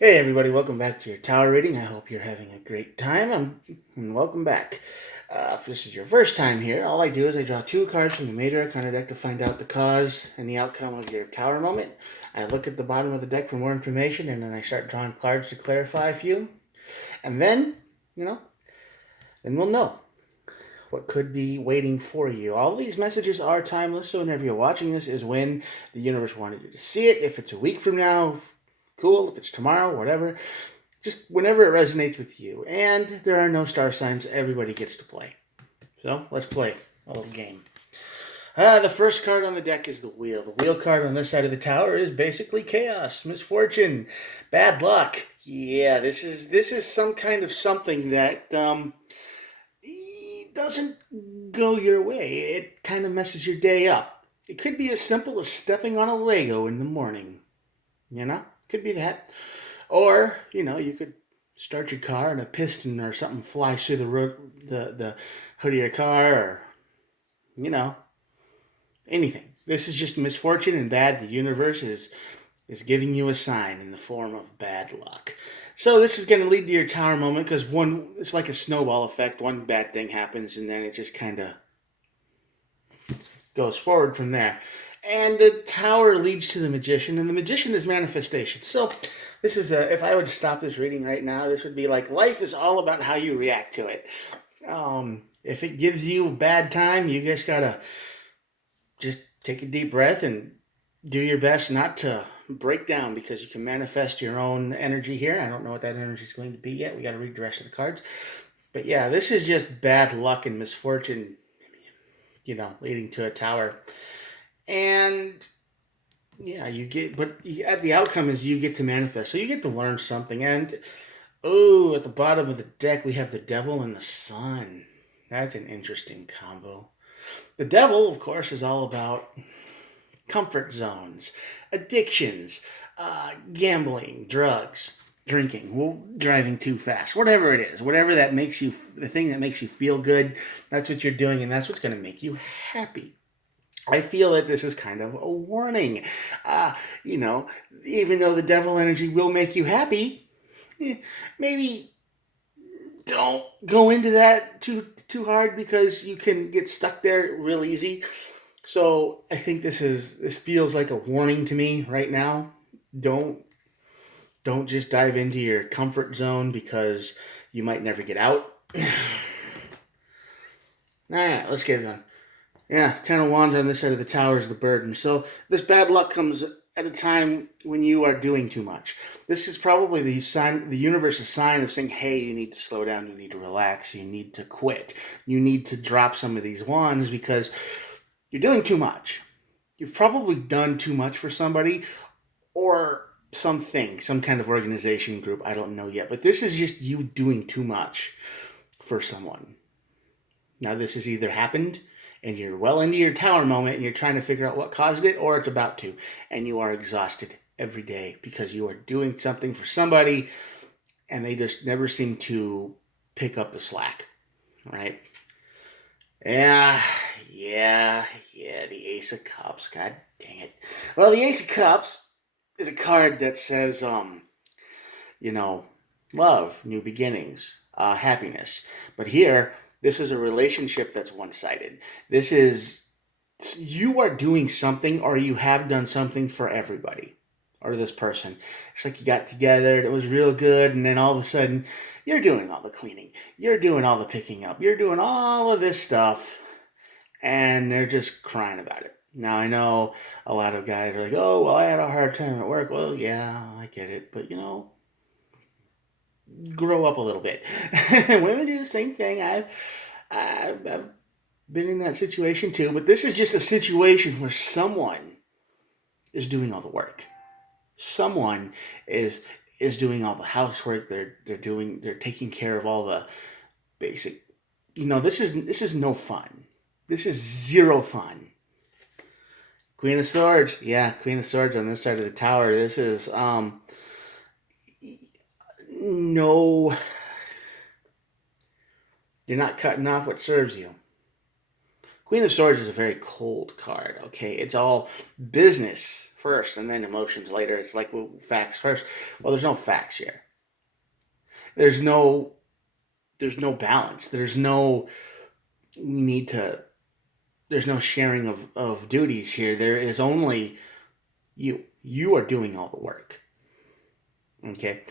Hey everybody, welcome back to your tower reading. I hope you're having a great time, and welcome back. If this is your first time here, all I do is I draw two cards from the Major Arcana deck to find out the cause and the outcome of your tower moment. I look at the bottom of the deck for more information, and then I start drawing cards to clarify a few. And then, you know, then we'll know what could be waiting for you. All these messages are timeless, so whenever you're watching this is when the universe wanted you to see it. If it's a week from now, cool. If it's tomorrow, whatever. Just whenever it resonates with you. And there are no star signs. Everybody gets to play. So let's play a little game. The first card on the deck is the wheel. The wheel card on this side of the tower is basically chaos, misfortune, bad luck. Yeah, this is some kind of something that doesn't go your way. It kind of messes your day up. It could be as simple as stepping on a Lego in the morning. Could be that. Or, you could start your car and a piston or something flies through the hood of your car, or, you know, anything. This is just misfortune and bad. The universe is giving you a sign in the form of bad luck. So this is going to lead to your tower moment because it's like a snowball effect. One bad thing happens and then it just kind of goes forward from there. And the tower leads to the magician, and the magician is manifestation. So this is if I were to stop this reading right now, this would be like life is all about how you react to it. If it gives you a bad time, you just gotta just take a deep breath and do your best not to break down, because you can manifest your own energy here. I don't know what that energy is going to be yet. We got to read the rest of the cards. But yeah, this is just bad luck and misfortune, leading to a tower. And yeah, at the outcome is you get to manifest. So you get to learn something. And oh, at the bottom of the deck, we have the devil and the sun. That's an interesting combo. The devil, of course, is all about comfort zones, addictions, gambling, drugs, drinking, driving too fast, whatever it is, whatever that makes you, the thing that makes you feel good, that's what you're doing, and that's what's going to make you happy. I feel that this is kind of a warning. Uh, you know, Even though the devil energy will make you happy, maybe don't go into that too hard, because you can get stuck there real easy. So I think this feels like a warning to me right now. Don't don't just dive into your comfort zone, because you might never get out. All right, let's get it on. Yeah, Ten of Wands on this side of the tower is the burden. So this bad luck comes at a time when you are doing too much. This is probably the universe's sign of saying, hey, you need to slow down, you need to relax, you need to quit. You need to drop some of these wands because you're doing too much. You've probably done too much for somebody or something, some kind of organization group. I don't know yet. But this is just you doing too much for someone. Now, this has either happened and you're well into your tower moment and you're trying to figure out what caused it, or it's about to, and you are exhausted every day because you are doing something for somebody and they just never seem to pick up the slack, right? Yeah, yeah, the Ace of Cups. God dang it. Well, the Ace of Cups is a card that says, you know, love, new beginnings, happiness. But here, this is a relationship that's one sided. This is, you are doing something, or you have done something for everybody or this person. It's like you got together and it was real good, and then all of a sudden, you're doing all the cleaning, you're doing all the picking up, you're doing all of this stuff, and they're just crying about it. Now, I know a lot of guys are like, oh, well, I had a hard time at work. Well, yeah, I get it. But, grow up a little bit. Women do the same thing. I've been in that situation too, but this is just a situation where someone is doing all the work. Someone is doing all the housework. They're taking care of all the basic. This is no fun. This is zero fun. Queen of Swords, yeah, Queen of Swords on this side of the tower. This is no, you're not cutting off what serves you. Queen of Swords is a very cold card, okay? It's all business. first and then emotions later. It's like, well, facts first. Well, there's no facts here. There's no balance. There's no need to. There's no sharing of duties here. There is only you. You are doing all the work. Okay,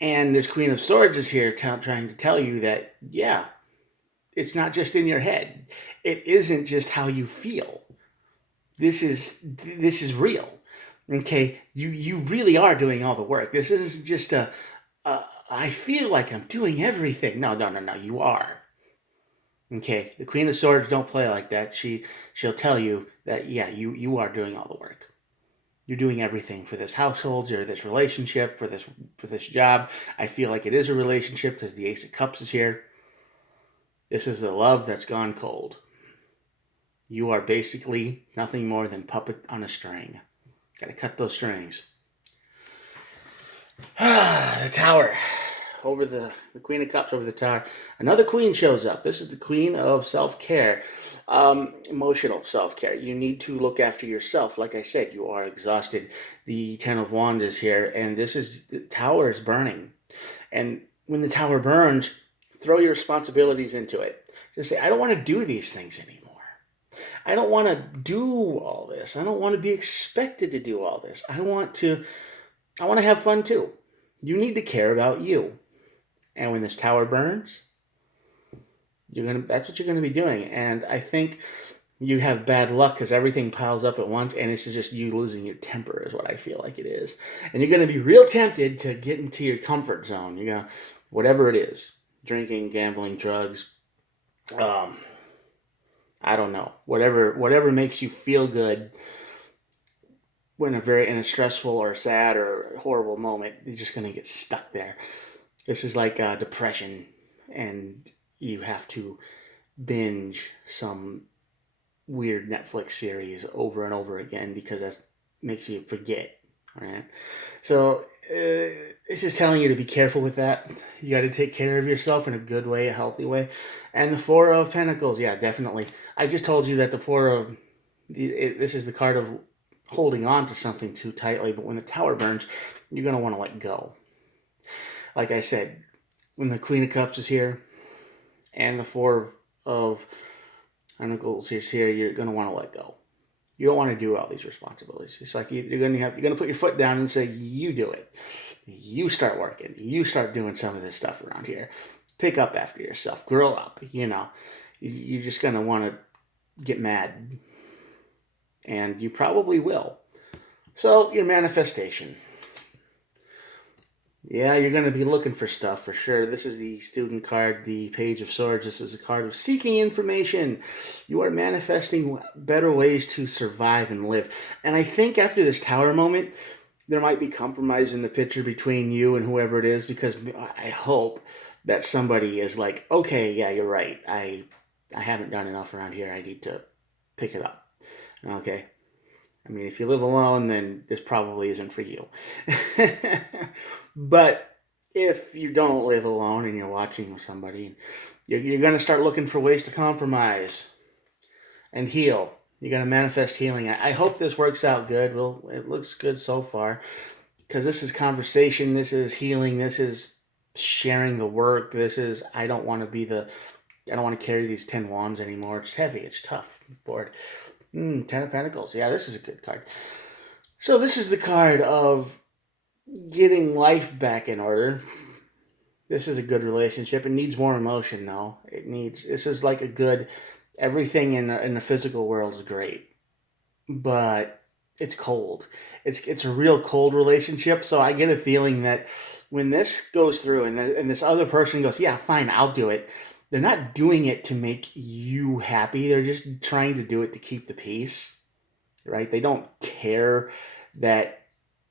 and this Queen of Swords is here trying to tell you that, yeah, it's not just in your head. It isn't just how you feel. This is real. Okay, you really are doing all the work. This isn't just I feel like I'm doing everything. No, no, no, no. You are. Okay, the Queen of Swords don't play like that. She'll tell you that, yeah, you are doing all the work. You're doing everything for this household, or this relationship, for this job. I feel like it is a relationship because the Ace of Cups is here. This is a love that's gone cold. You are basically nothing more than puppet on a string. Got to cut those strings. The Tower. Over the Queen of Cups over the Tower. Another queen shows up. This is the Queen of Self-Care. Emotional self-care. You need to look after yourself. Like I said, you are exhausted. The Ten of Wands is here, and the Tower is burning. And when the Tower burns, throw your responsibilities into it. Just say, I don't want to do these things anymore. I don't want to do all this. I don't want to be expected to do all this. I want to have fun too. You need to care about you. And when this tower burns, that's what you're going to be doing. And I think you have bad luck because everything piles up at once, and this is just you losing your temper is what I feel like it is. And you're going to be real tempted to get into your comfort zone. You're going to, whatever it is, drinking, gambling, drugs, I don't know, whatever makes you feel good when in a stressful or sad or horrible moment, you're just going to get stuck there. This is like depression, and you have to binge some weird Netflix series over and over again because that makes you forget. All right. So it's just telling you to be careful with that. You got to take care of yourself in a good way, a healthy way. And the Four of Pentacles, yeah, definitely. I just told you that this is the card of holding on to something too tightly, but when the Tower burns, you're going to want to let go. Like I said, when the Queen of Cups is here and the Four of Pentacles is here, you're going to want to let go. You don't want to do all these responsibilities. It's like you're going to put your foot down and say, you do it. You start working. You start doing some of this stuff around here. Pick up after yourself. Grow up. You're just going to want to get mad. And you probably will. So, your manifestation. Yeah, you're going to be looking for stuff for sure. This is the student card, the Page of Swords. This is a card of seeking information. You are manifesting better ways to survive and live. And I think after this Tower moment, there might be compromise in the picture between you and whoever it is, because I hope that somebody is like, okay, yeah, you're right. I haven't done enough around here. I need to pick it up. Okay. I mean, if you live alone, then this probably isn't for you. But if you don't live alone and you're watching with somebody, you're going to start looking for ways to compromise and heal. You're going to manifest healing. I hope this works out good. Well, it looks good so far, because this is conversation. This is healing. This is sharing the work. I don't want to carry these 10 wands anymore. It's heavy. It's tough. I'm bored. 10 of Pentacles. Yeah, this is a good card. So this is the card of getting life back in order. This is a good relationship. It needs more emotion, though. This is like a good, everything in the physical world is great, but it's cold. It's a real cold relationship. So I get a feeling that when this goes through and this other person goes, yeah, fine, I'll do it. They're not doing it to make you happy. They're just trying to do it to keep the peace, right? They don't care that,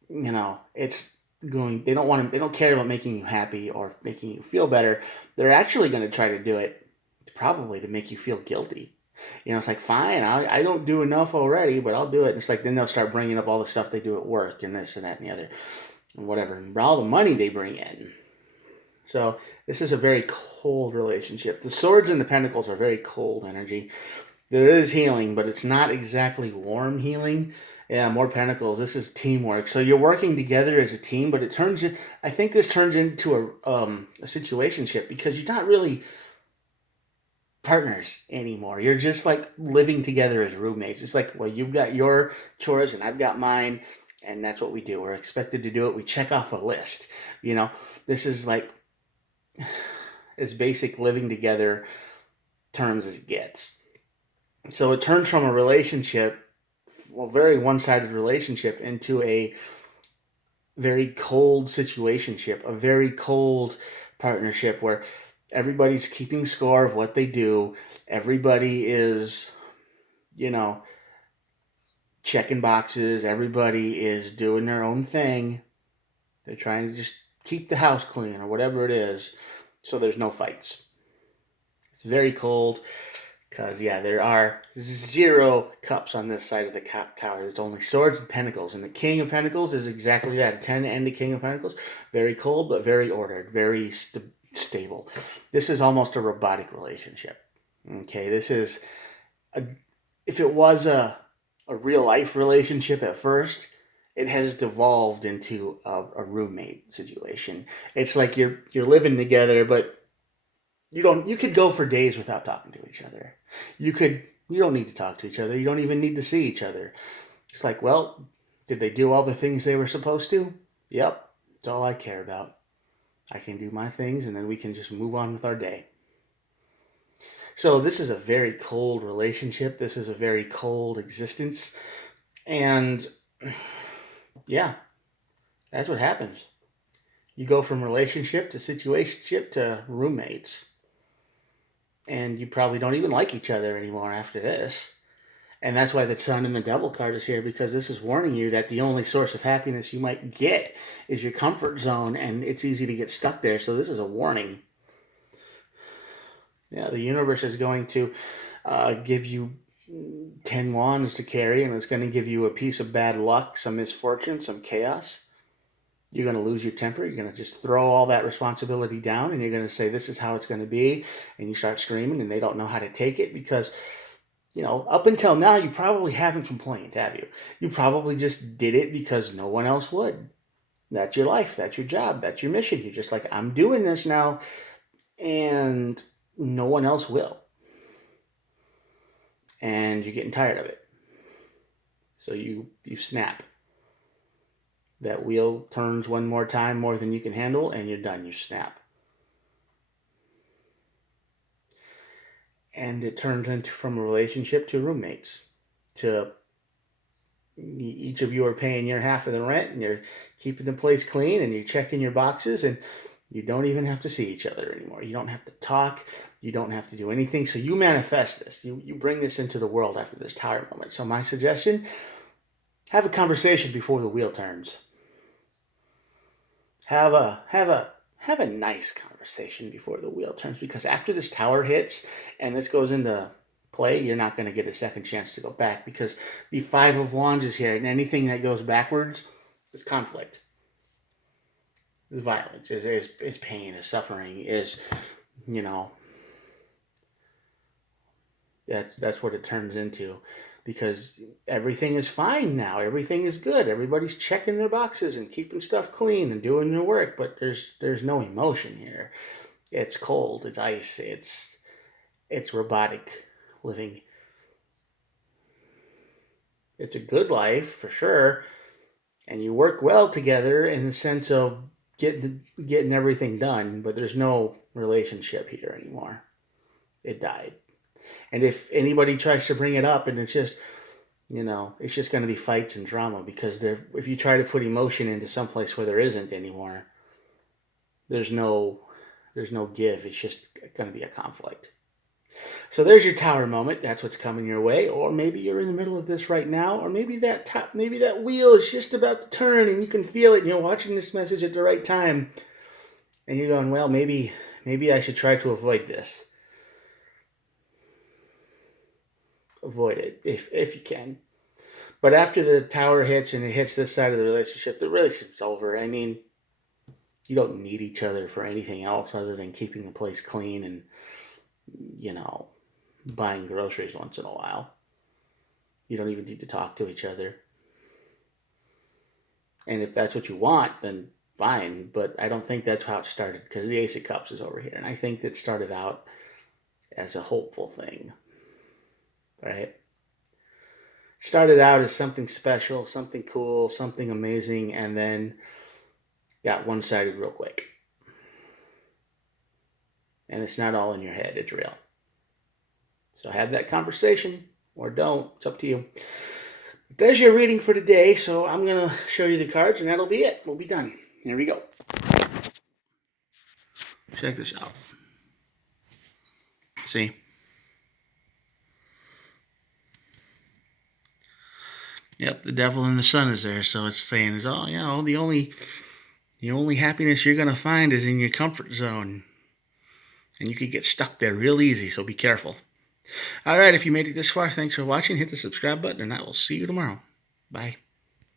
it's going, they don't care about making you happy or making you feel better. They're actually going to try to do it probably to make you feel guilty. It's like, fine, I don't do enough already, but I'll do it. And it's like, then they'll start bringing up all the stuff they do at work and this and that and the other and whatever, and all the money they bring in. So this is a very cold relationship. The Swords and the Pentacles are very cold energy. There is healing, but it's not exactly warm healing. Yeah, more pentacles. This is teamwork. So you're working together as a team, but it turns in, I think this turns into a situationship because you're not really partners anymore. You're just like living together as roommates. It's like, well, you've got your chores and I've got mine, and that's what we do. We're expected to do it. We check off a list. You know, this is like as basic living together terms as it gets. So it turns from a relationship, well, very one-sided relationship, into a very cold situationship, a very cold partnership where everybody's keeping score of what they do. Everybody is, you know, checking boxes. Everybody is doing their own thing. They're trying to just keep the house clean or whatever it is, so there's no fights. It's very cold because, yeah, there are 0 cups on this side of the tower. There's only swords and pentacles, and the King of Pentacles is exactly that, a 10 and the King of Pentacles. Very cold, but very ordered, very stable. This is almost a robotic relationship. Okay, this is, if it was a real life relationship at first, it has devolved into a roommate situation. It's like you're living together, but you could go for days without talking to each other. You don't need to talk to each other. You don't even need to see each other. It's like, well, did they do all the things they were supposed to? Yep. That's all I care about. I can do my things and then we can just move on with our day. So this is a very cold relationship. This is a very cold existence. And yeah, that's what happens. You go from relationship to situationship to roommates. And you probably don't even like each other anymore after this. And that's why the Sun and the Devil card is here, because this is warning you that the only source of happiness you might get is your comfort zone, and it's easy to get stuck there. So this is a warning. Yeah, the universe is going to give you 10 wands to carry, and it's going to give you a piece of bad luck, some misfortune, some chaos. You're going to lose your temper. You're going to just throw all that responsibility down, and you're going to say, this is how it's going to be. And you start screaming, and they don't know how to take it because, you know, up until now, you probably haven't complained, have you? You probably just did it because no one else would. That's your life. That's your job. That's your mission. You're just like, I'm doing this now, and no one else will. And you're getting tired of it. So you snap. That wheel turns one more time more than you can handle, and you're done. You snap. And it turns into from a relationship to roommates. To each of you are paying your half of the rent, and you're keeping the place clean, and you're checking your boxes, and you don't even have to see each other anymore. You don't have to talk. You don't have to do anything. So you manifest this. You bring this into the world after this tower moment. So my suggestion, have a conversation before the wheel turns. Have a nice conversation before the wheel turns, because after this tower hits and this goes into play, you're not going to get a second chance to go back, because the 5 of Wands is here, and anything that goes backwards is conflict, is violence, is pain, is suffering, is, you know, that's what it turns into, because everything is fine now. Everything is good. Everybody's checking their boxes and keeping stuff clean and doing their work, but there's no emotion here. It's cold. It's ice. It's robotic living. It's a good life for sure, and you work well together in the sense of getting everything done, but there's no relationship here anymore. It died. And if anybody tries to bring it up, and it's just, you know, it's just going to be fights and drama, because if you try to put emotion into someplace where there isn't anymore, there's no give. It's just going to be a conflict. So there's your tower moment. That's what's coming your way. Or maybe you're in the middle of this right now, or maybe maybe that wheel is just about to turn and you can feel it, and you're watching this message at the right time, and you're going, well, maybe I should try to avoid this. Avoid it if you can. But after the tower hits and it hits this side of the relationship's over. I mean, you don't need each other for anything else other than keeping the place clean and, you know, buying groceries once in a while. You don't even need to talk to each other. And if that's what you want, then fine. But I don't think that's how it started, because the Ace of Cups is over here. And I think that started out as a hopeful thing, right? Started out as something special, something cool, something amazing, and then got one-sided real quick. And it's not all in your head, it's real. So have that conversation, or don't. It's up to you. There's your reading for today. So I'm going to show you the cards, and that'll be it. We'll be done. Here we go. Check this out. See? Yep, the devil and the sun is there. So it's saying, oh, you know, the only happiness you're going to find is in your comfort zone. And you could get stuck there real easy, so be careful. All right, if you made it this far, thanks for watching. Hit the subscribe button, and I will see you tomorrow. Bye.